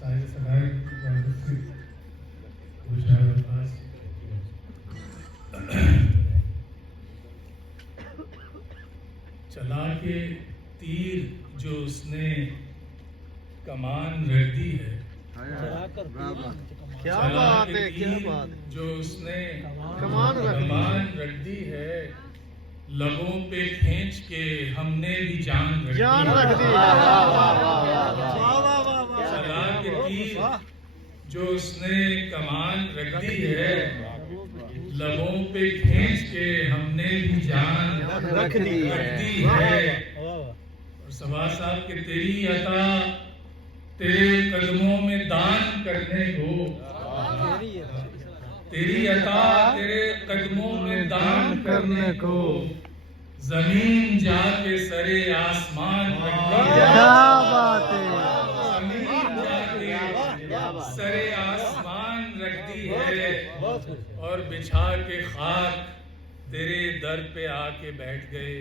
سارے سرائے اجازت سے وہ شاید الفاظ چلا کے تیر جو اس نے کمان رکھ دی ہے، کیا بات ہے، کیا بات ہے، جو اس نے کمان رکھ دی ہے، لبوں پہ کھینچ کے ہم نے بھی جان رکھ دی ہے۔ چلا کے تیر جو اس نے کمان رکھ دی ہے، لبوں پہ کھینچ کے ہم نے بھی جان رکھ دی ہے۔ اور سبا صاحب کہ تیری عطا تیرے قدموں میں دان کرنے کو، تیری عطا تیرے قدموں میں دان کرنے کو، زمین جا کے سرے آسمان رکھ دی ہے۔ کیا بات ہے، زمین جا کے سرے آسمان رکھ دی ہے، اور بچھا کے خاک تیرے در پہ آ کے بیٹھ گئے۔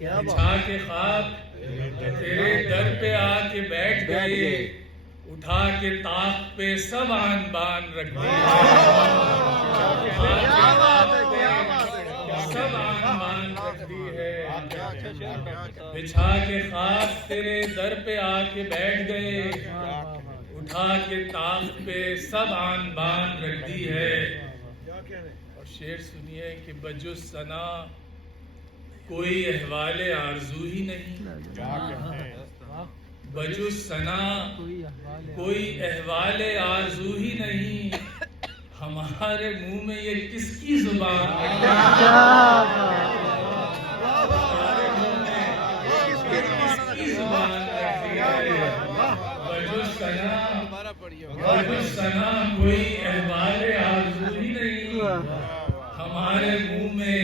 بچھا کے خاک تیرے در پہ آ کے بیٹھ گئے، اٹھا کے طاق پہ سب آن بان رکھ دیے۔ سب آن بان رکھ دی ہے۔ بچھا کے خاک تیرے در پہ آ کے بیٹھ گئے، اٹھا کے طاق پہ سب آن بان رکھ دی ہے۔ اور شعر سنیے کہ بجز ثنا کوئی احوال آرزو ہی نہیں، بجز ثنا کوئی احوال آرزو ہی نہیں، ہمارے منہ میں یہ کس کی زبان ہے؟ ہمارے منہ میں کس کی زبان رکھتی ہے؟ بجز ثنا کوئی احوال آرزو ہی نہیں، ہمارے منہ میں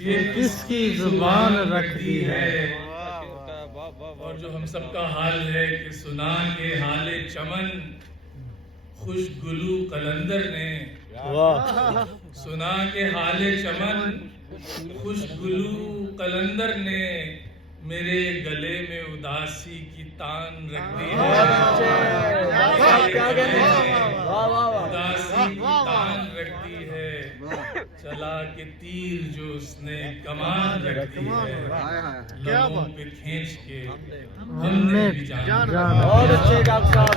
یہ کس کی زبان رکھتی ہے؟ اور جو ہم سب کا حال ہے کہ سنا کے حال چمن خوش گلو قلندر نے، سنا کے حال چمن خوش گلو قلندر نے، میرے گلے میں اداسی کی تان رکھ دی ہے۔ اداسی کی تان رکھ دی ہے۔ چلا کے تیر جو اس نے کمان رکھ دی ہے، لبوں پہ کھینچ کے ہم نے بھی جان۔ بہت اچھے ڈاکٹر صاحب۔